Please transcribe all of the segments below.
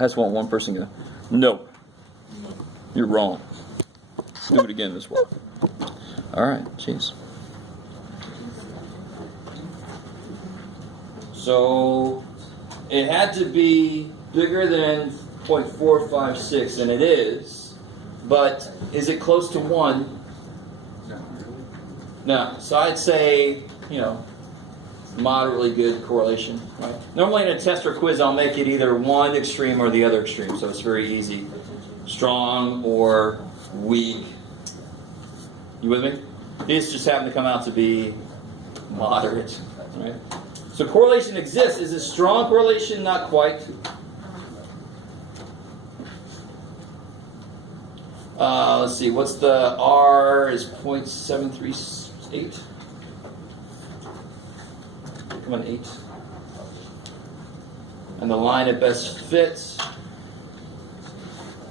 I just want one person to go, no, you're wrong. Do it again this way. All right, jeez. So it had to be bigger than 0.456, and it is. But is it close to 1? No. So I'd say, moderately good correlation. Right? Normally in a test or quiz, I'll make it either one extreme or the other extreme. So it's very easy. Strong or weak. You with me? These just happen to come out to be moderate. Right? So correlation exists. Is it strong correlation? Not quite. Let's see. What's the R is 0.738? Come on, 8. And the line at best fits.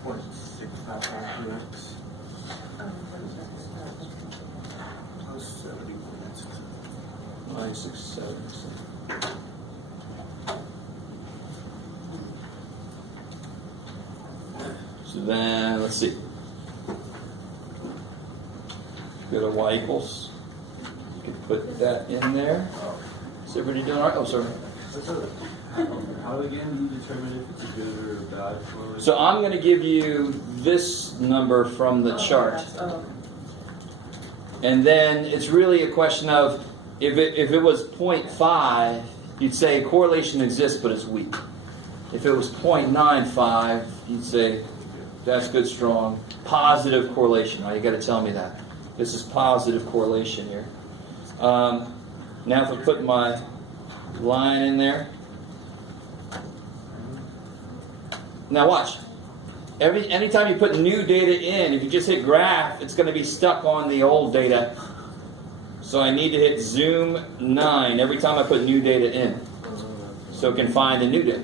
0.655x. Plus 70.6. 967. So then, let's see. Go to y equals. You can put that in there. Is everybody doing all right? Oh, sorry. How again do you determine if it's a good or a bad correlation? So I'm going to give you this number from the chart. And then it's really a question of, if it was 0.5, you'd say correlation exists, but it's weak. If it was 0.95, you'd say that's good, strong, positive correlation. Right? You got to tell me that. This is positive correlation here. Now if I put my line in there. Now watch. Anytime you put new data in, if you just hit graph, it's going to be stuck on the old data. So I need to hit zoom 9 every time I put new data in, so it can find the new data.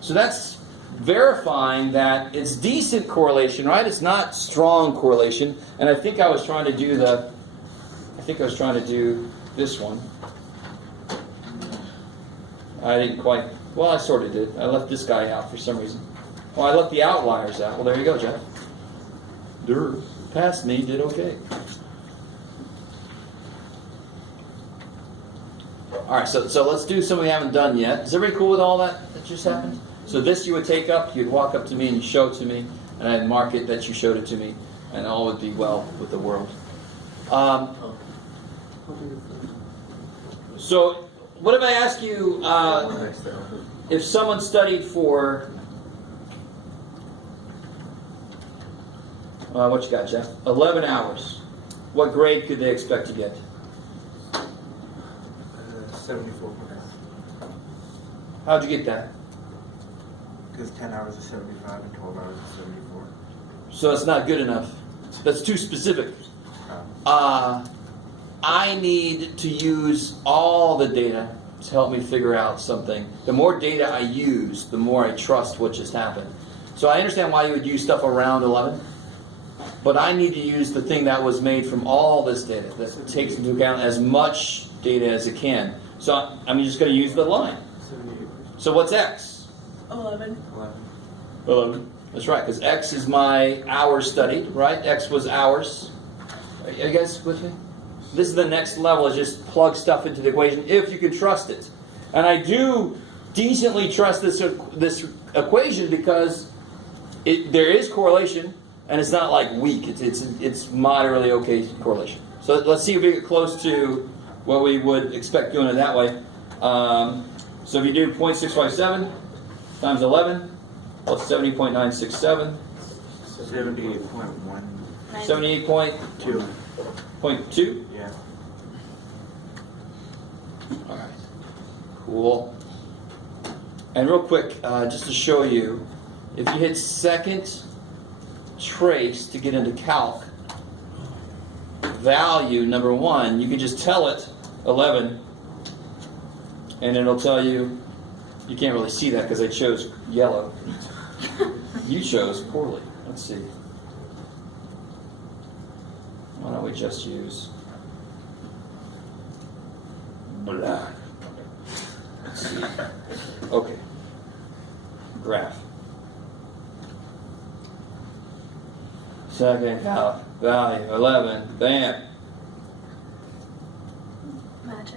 So that's verifying that it's decent correlation, right? It's not strong correlation. And I think I was trying to do this one. I didn't quite. Well, I sort of did. I left this guy out for some reason. Well, I left the outliers out. Well, there you go, Jeff. Durr. Passed me, did okay. All right, so let's do something we haven't done yet. Is everybody cool with all that just happened? So this you would take up, you'd walk up to me and you show it to me, and I'd mark it that you showed it to me, and all would be well with the world. So what if I ask you if someone studied for, what you got, Jeff? 11 hours. What grade could they expect to get? 74. How'd you get that? Because 10 hours is 75 and 12 hours is 74. So it's not good enough. That's too specific. I need to use all the data to help me figure out something. The more data I use, the more I trust what just happened. So I understand why you would use stuff around 11, but I need to use the thing that was made from all this data that takes into account as much data as it can. So I'm just going to use the line. 78. So what's x? 11. 11. That's right, because x is my hours studied, right? X was hours. Are you guys with me? This is the next level, is just plug stuff into the equation if you can trust it. And I do decently trust this equation because there is correlation, and it's not like weak. It's moderately okay correlation. So let's see if we get close to what we would expect doing it that way. So if you do 0.657 times 11, plus 70.967. 78.1. 78.2. Yeah. All right. Cool. And real quick, just to show you, if you hit second trace to get into calc, value number 1, you can just tell it 11, and it'll tell you. You can't really see that because I chose yellow. You chose poorly. Let's see. Why don't we just use black? Let's see. Okay. Graph. Second value 11. Bam. Magic.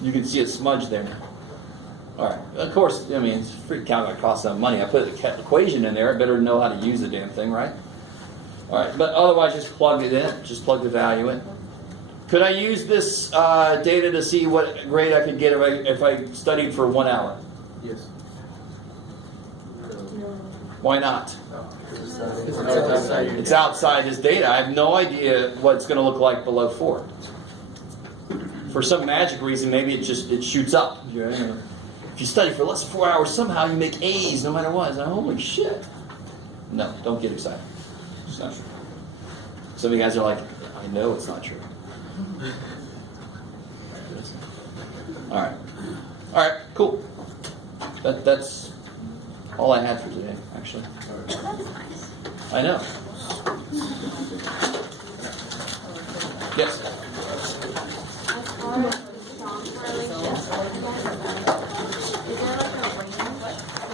You can see a smudge there. All right. Of course, I mean, it's free calculator costs some money. I put the equation in there. I better know how to use the damn thing, right? All right. But otherwise, just plug it in. Just plug the value in. Could I use this data to see what grade I could get if I studied for 1 hour? Yes. Why not? Outside. It's outside this data. I have no idea what it's going to look like below 4. For some magic reason, maybe it shoots up. If you study for less than 4 hours, somehow you make A's no matter what. It's like, holy shit. No, don't get excited. It's not true. Some of you guys are like, I know it's not true. All right, cool. That's all I had for today, actually. That's nice. I know. Yes. That's